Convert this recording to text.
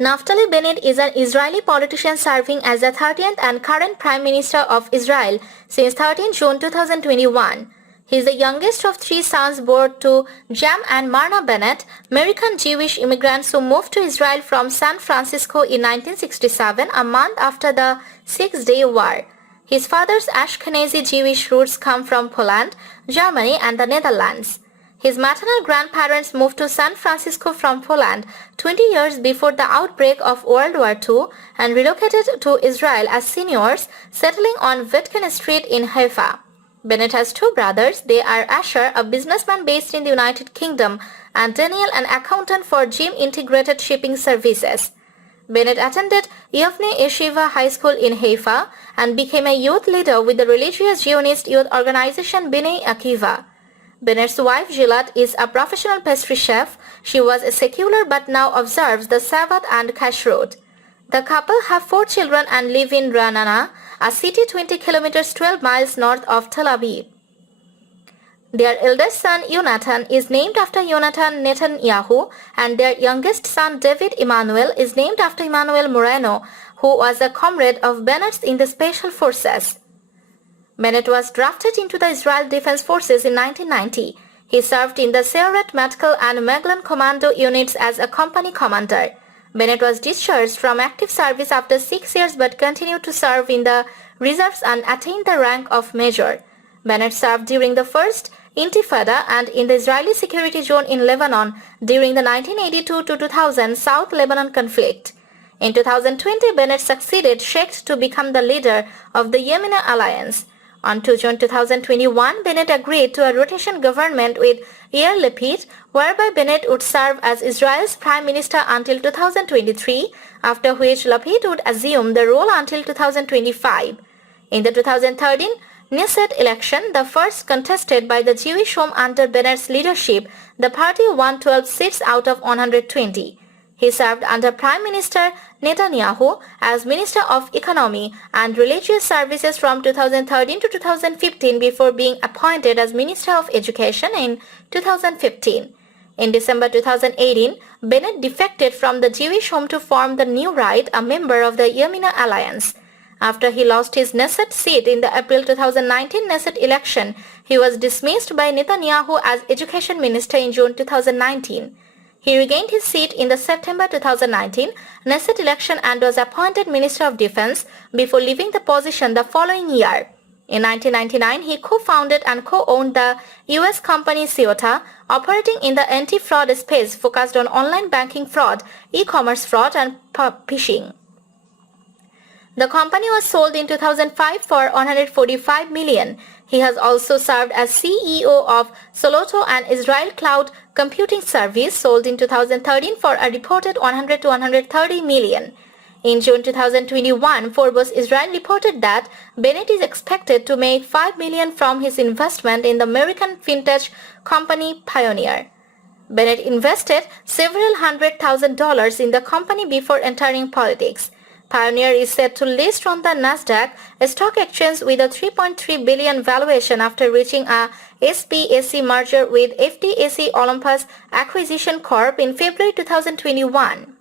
Naftali Bennett is an Israeli politician serving as the 30th and current Prime Minister of Israel since 13 June 2021. He is the youngest of three sons born to Jam and Marna Bennett, American Jewish immigrants who moved to Israel from San Francisco in 1967, a month after the Six-Day War. His father's Ashkenazi Jewish roots come from Poland, Germany and the Netherlands. His maternal grandparents moved to San Francisco from Poland 20 years before the outbreak of World War II and relocated to Israel as seniors, settling on Vitkin Street in Haifa. Bennett has two brothers. They are Asher, a businessman based in the United Kingdom, and Daniel, an accountant for GIM Integrated Shipping Services. Bennett attended Yavne Yeshiva High School in Haifa and became a youth leader with the religious Zionist youth organization Bnei Akiva. Bennett's wife Gilad is a professional pastry chef. She was a secular but now observes the Sabbath and Kashrut. The couple have 4 children and live in Ra'anana, a city 20 kilometers 12 miles north of Tel Aviv. Their eldest son Yonatan is named after Yonatan Netanyahu, and their youngest son David Emmanuel is named after Emmanuel Moreno, who was a comrade of Bennett's in the Special Forces. Bennett was drafted into the Israel Defense Forces in 1990. He served in the Sayeret Matkal and Maglan Commando units as a company commander. Bennett was discharged from active service after 6 years but continued to serve in the reserves and attained the rank of major. Bennett served during the First Intifada and in the Israeli security zone in Lebanon during the 1982 to 2000 South Lebanon conflict. In 2020, Bennett succeeded Sheikh to become the leader of the Yemeni Alliance. On 2 June 2021, Bennett agreed to a rotation government with Yair Lapid, whereby Bennett would serve as Israel's Prime Minister until 2023, after which Lapid would assume the role until 2025. In the 2013 Knesset election, the first contested by the Jewish Home under Bennett's leadership, the party won 12 seats out of 120. He served under Prime Minister Netanyahu as Minister of Economy and Religious Services from 2013 to 2015 before being appointed as Minister of Education in 2015. In December 2018, Bennett defected from the Jewish Home to form the New Right, a member of the Yemeni Alliance. After he lost his Knesset seat in the April 2019 Knesset election, he was dismissed by Netanyahu as Education Minister in June 2019. He regained his seat in the September 2019 Knesset election and was appointed Minister of Defense before leaving the position the following year. In 1999, he co-founded and co-owned the U.S. company Ciotta, operating in the anti-fraud space focused on online banking fraud, e-commerce fraud and phishing. The company was sold in 2005 for $145 million. He has also served as CEO of Soloto, an Israel cloud computing service, sold in 2013 for a reported $100 to $130 million. In June 2021, Forbes Israel reported that Bennett is expected to make $5 million from his investment in the American fintech company Pioneer. Bennett invested several $100,000 in the company before entering politics. Pioneer is set to list on the Nasdaq, a stock exchange with a $3.3 billion valuation after reaching a SPAC merger with FTSE Olympus Acquisition Corp in February 2021.